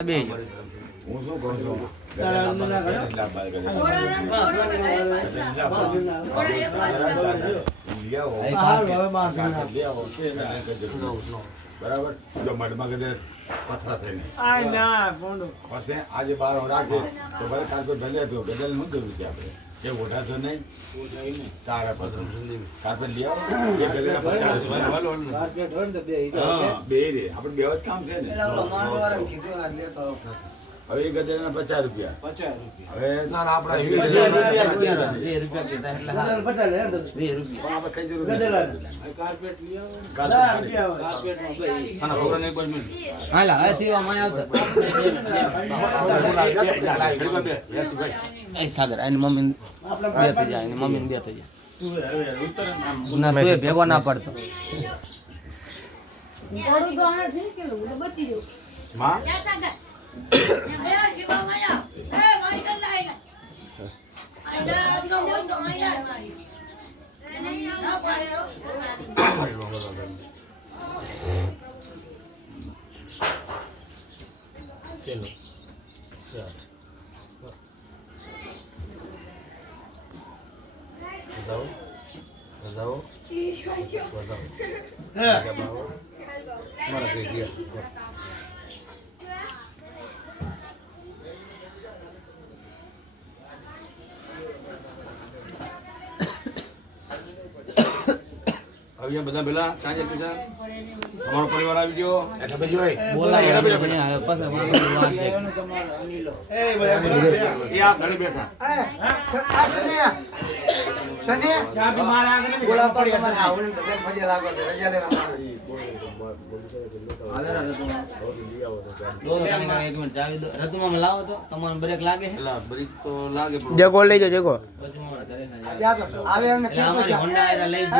બે હું શું કહું છું બરાબર જો મઢમાં કદે પથરા થઈને પછી આજે બાર રાખે તો ભલે કાર્પેટ ભલે હતો ગદલ શું કર્યું છે આપણે એ ઓઢા છો નહીં તારા પસંદ કાર્પેટ લઈ આવો એ ગદેલા 50 બે રે આપણે બે જ કામ છે ને હવે એ ગદેલા 50 રૂપિયા હવે ના આપણે કઈ જરૂર કાર્પેટ લઈ આવો કાર્પેટ અને ખબર નહીં પડે હાલા આ સીવા માં આવતા એ સાગર આની મમ્મી બે થઈ જાય એની મમ્મી બે થઈ જાય ના તો ભેગો ના પડતો માં બધા પેલા ક્યાં જાય તમારો પરિવાર આવી ગયો એટલે ભાઈ જોઈ બોલાય એ આ ઘરે બેઠા લાવો તો તમારો બ્રેક લાગે બ્રેક તો લાગે જગો લઈ જાઓ જગો હોન્ડા લઈ